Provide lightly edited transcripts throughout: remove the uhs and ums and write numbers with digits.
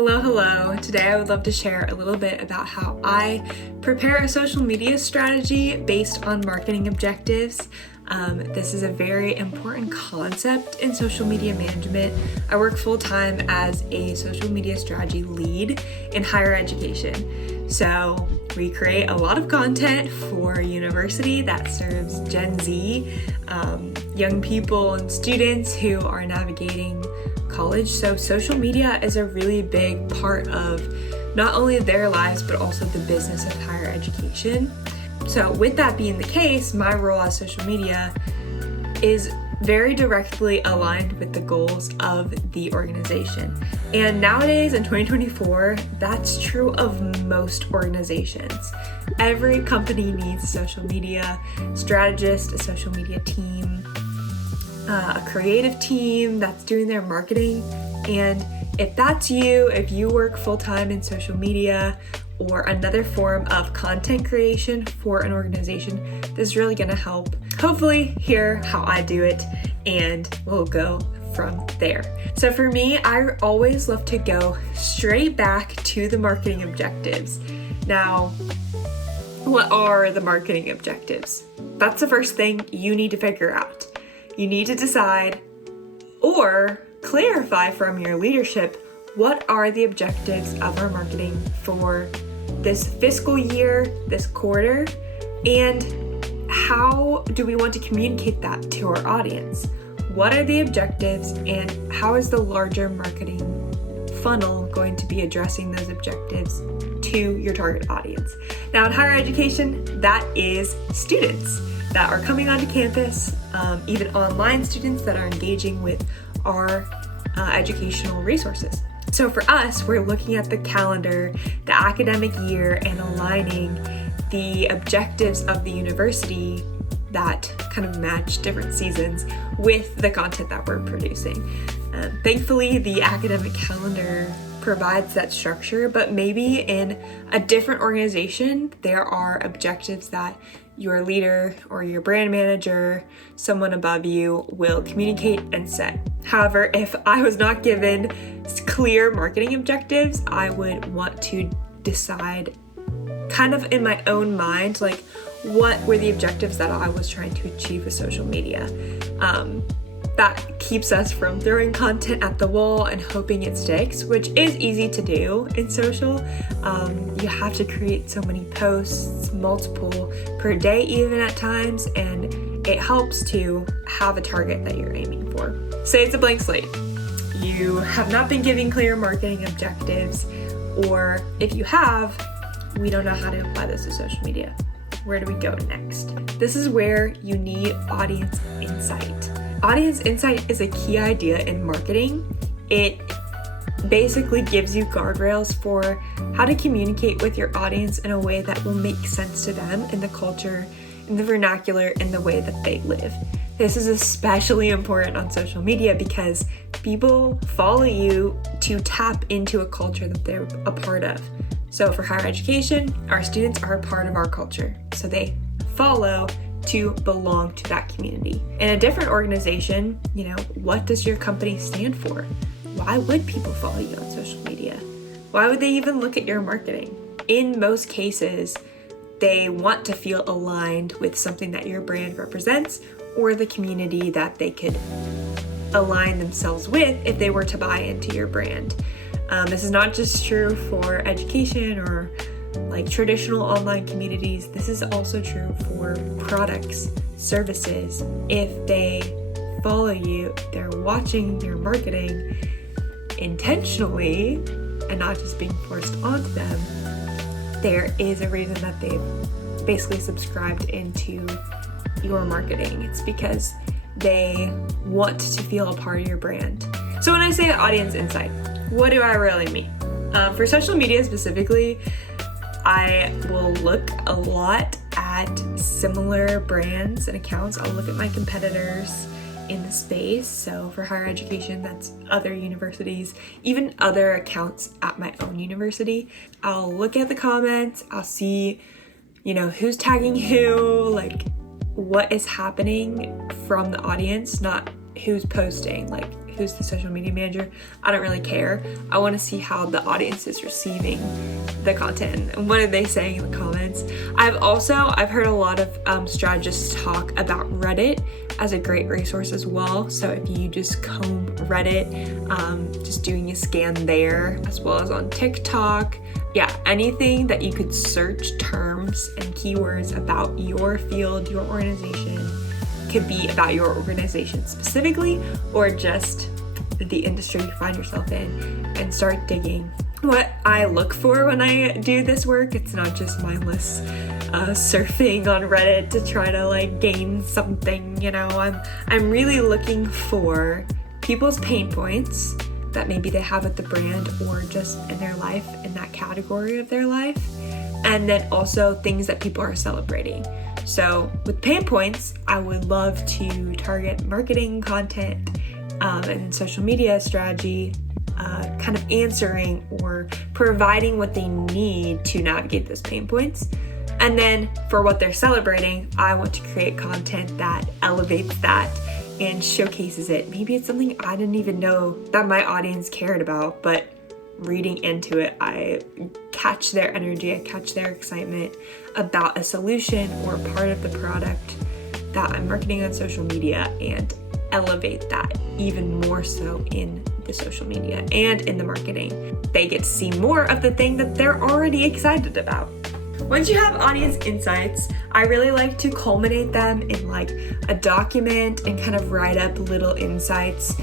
Hello. Today I would love to share a little bit about how I prepare a social media strategy based on marketing objectives. This is a very important concept in social media management. I work full-time as a social media strategy lead in higher education. So we create a lot of content for a university that serves Gen Z, young people and students who are navigating college. So social media is a really big part of not only their lives, but also the business of higher education. So with that being the case, my role as social media is very directly aligned with the goals of the organization. And nowadays in 2024, that's true of most organizations. Every company needs a social media strategist, a social media team, a creative team that's doing their marketing. And if that's you, if you work full-time in social media or another form of content creation for an organization, this is really gonna help hopefully hear how I do it, and we'll go from there. So for me, I always love to go straight back to the marketing objectives. Now, what are the marketing objectives? That's the first thing you need to figure out. You need to decide or clarify from your leadership what are the objectives of our marketing for this fiscal year, this quarter, and how do we want to communicate that to our audience? What are the objectives and how is the larger marketing funnel going to be addressing those objectives to your target audience? Now in higher education, that is students that are coming onto campus, even online students that are engaging with our educational resources. So for us, we're looking at the calendar, the academic year, and aligning the objectives of the university that kind of match different seasons with the content that we're producing. Thankfully, the academic calendar provides that structure, but maybe in a different organization, there are objectives that your leader or your brand manager, someone above you, will communicate and set. However, if I was not given clear marketing objectives, I would want to decide kind of in my own mind, like what were the objectives that I was trying to achieve with social media. That keeps us from throwing content at the wall and hoping it sticks, which is easy to do in social. You have to create so many posts, multiple per day even at times, and it helps to have a target that you're aiming for. Say it's a blank slate. You have not been giving clear marketing objectives, or if you have, we don't know how to apply this to social media. Where do we go next? This is where you need audience insight. Audience insight is a key idea in marketing. It basically gives you guardrails for how to communicate with your audience in a way that will make sense to them in the culture, in the vernacular, in the way that they live. This is especially important on social media because people follow you to tap into a culture that they're a part of. So for higher education, our students are a part of our culture. So they follow to belong to that community. In a different organization, what does your company stand for? Why would people follow you on social media? Why would they even look at your marketing? In most cases, they want to feel aligned with something that your brand represents or the community that they could align themselves with if they were to buy into your brand. This is not just true for education or like traditional online communities. This is also true for products, services. If they follow you, they're watching your marketing intentionally and not just being forced onto them, there is a reason that they've basically subscribed into your marketing. It's because they want to feel a part of your brand. So when I say audience insight, what do I really mean? For social media specifically, I will look a lot at similar brands and accounts. I'll look at my competitors in the space. So for higher education, that's other universities, even other accounts at my own university. I'll look at the comments, I'll see, who's tagging who, like what is happening from the audience, not who's posting, like who's the social media manager. I don't really care. I want to see how the audience is receiving the content and what are they saying in the comments. I've heard a lot of strategists talk about Reddit as a great resource as well. So if you just comb Reddit, just doing a scan there, as well as on TikTok, anything that you could search terms and keywords about your field, your organization, could be about your organization specifically, or just the industry you find yourself in, and start digging. What I look for when I do this work, it's not just mindless surfing on Reddit to try to gain something, I'm really looking for people's pain points that maybe they have with the brand or just in their life, in that category of their life, and then also things that people are celebrating. So with pain points, I would love to target marketing content and social media strategy, kind of answering or providing what they need to navigate those pain points. And then for what they're celebrating, I want to create content that elevates that and showcases it. Maybe it's something I didn't even know that my audience cared about, but reading into it, I catch their energy, I catch their excitement about a solution or part of the product that I'm marketing on social media, and elevate that even more so in the social media and in the marketing. They get to see more of the thing that they're already excited about. Once you have audience insights, I really like to culminate them in a document and kind of write up little insights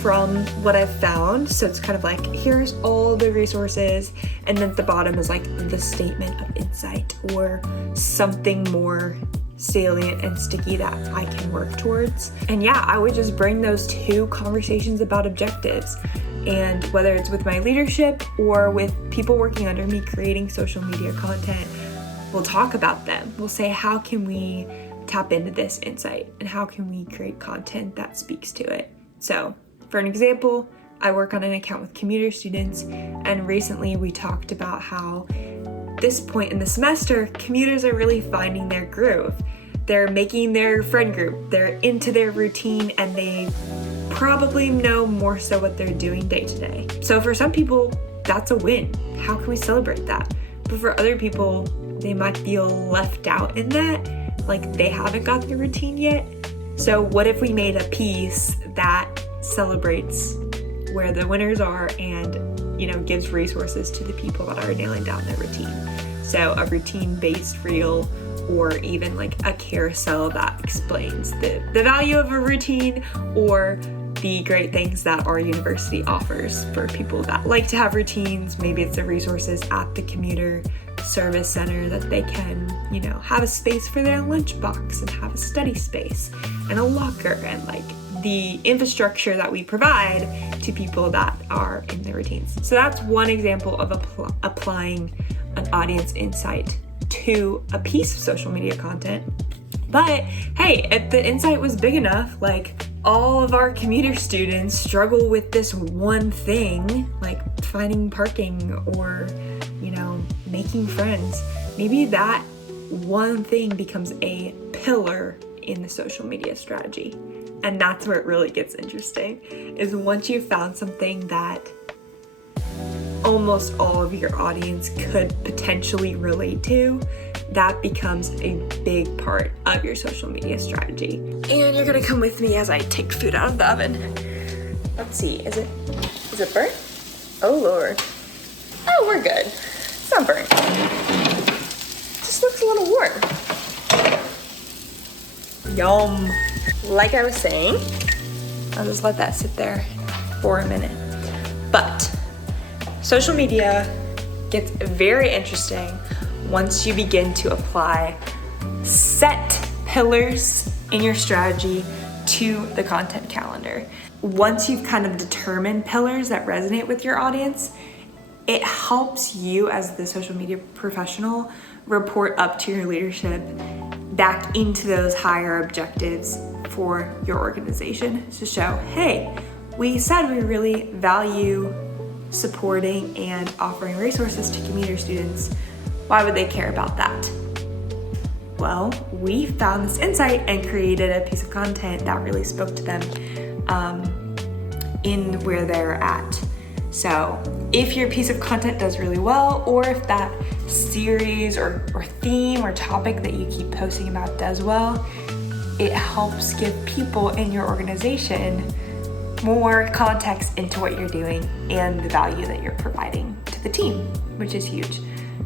from what I've found. So it's kind of here's all the resources, and then at the bottom is the statement of insight or something more salient and sticky that I can work towards. And I would just bring those two conversations about objectives. And whether it's with my leadership or with people working under me creating social media content, we'll talk about them. We'll say, how can we tap into this insight and how can we create content that speaks to it? So for an example, I work on an account with commuter students, and recently we talked about how this point in the semester, commuters are really finding their groove. They're making their friend group, they're into their routine, and they probably know more so what they're doing day to day. So for some people, that's a win. How can we celebrate that? But for other people, they might feel left out in that, they haven't got the routine yet. So what if we made a piece that celebrates where the winners are and, gives resources to the people that are nailing down their routine? So a routine-based reel, or even a carousel that explains the value of a routine, or the great things that our university offers for people that like to have routines. Maybe it's the resources at the commuter service center that they can, have a space for their lunchbox and have a study space and a locker and the infrastructure that we provide to people that are in their routines. So that's one example of applying an audience insight to a piece of social media content. But hey, if the insight was big enough, all of our commuter students struggle with this one thing, finding parking or, making friends, maybe that one thing becomes a pillar in the social media strategy. And that's where it really gets interesting, is once you've found something that almost all of your audience could potentially relate to, that becomes a big part of your social media strategy. And you're gonna come with me as I take food out of the oven. Let's see, is it burnt? Oh Lord. Oh, we're good. It's not burnt. Just looks a little warm. Yum. Like I was saying, I'll just let that sit there for a minute. But social media gets very interesting once you begin to apply set pillars in your strategy to the content calendar. Once you've kind of determined pillars that resonate with your audience, it helps you as the social media professional report up to your leadership back into those higher objectives for your organization to show, hey, we said we really value supporting and offering resources to commuter students. Why would they care about that? Well, we found this insight and created a piece of content that really spoke to them in where they're at. So if your piece of content does really well, or if that series or theme or topic that you keep posting about does well, it helps give people in your organization more context into what you're doing and the value that you're providing to the team, which is huge.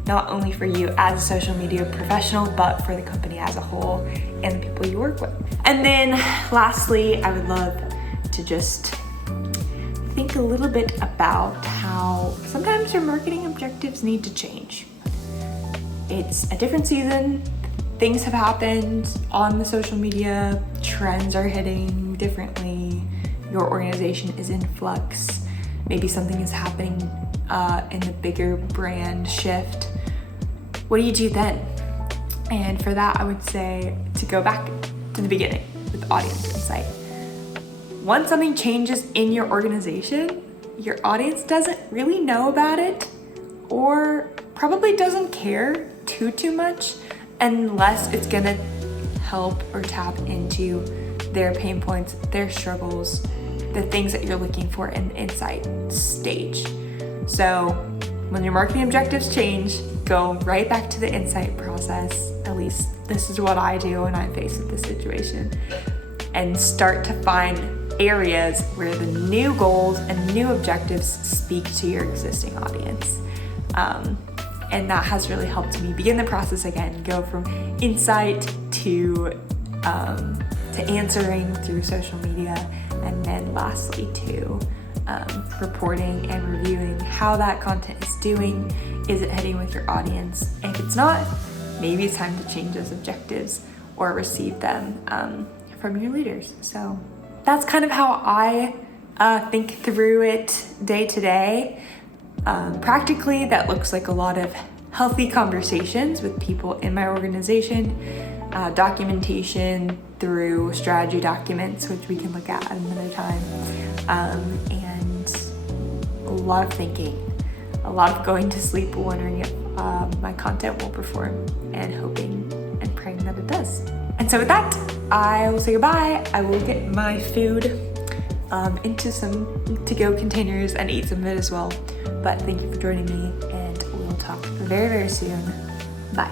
Not only for you as a social media professional, but for the company as a whole and the people you work with. And then lastly, I would love to just think a little bit about how sometimes your marketing objectives need to change. It's a different season. Things have happened on the social media. Trends are hitting differently. Your organization is in flux. Maybe something is happening in the bigger brand shift. What do you do then? And for that, I would say to go back to the beginning with audience insight. Once something changes in your organization, your audience doesn't really know about it or probably doesn't care too much unless it's gonna help or tap into their pain points, their struggles, the things that you're looking for in the insight stage. So when your marketing objectives change, go right back to the insight process. At least this is what I do when I'm faced with this situation. And start to find areas where the new goals and new objectives speak to your existing audience. And that has really helped me begin the process again, go from insight to answering through social media, and then lastly to reporting and reviewing how that content is doing. Is it heading with your audience? And if it's not, maybe it's time to change those objectives or receive them from your leaders. So that's kind of how I think through it day to day. Practically, that looks like a lot of healthy conversations with people in my organization, documentation through strategy documents, which we can look at another time, and a lot of thinking, a lot of going to sleep wondering if my content will perform, and hoping and praying that it does. And so with that, I will say goodbye. I will get my food into some to-go containers and eat some of it as well. But thank you for joining me, and we'll talk very, very soon. Bye.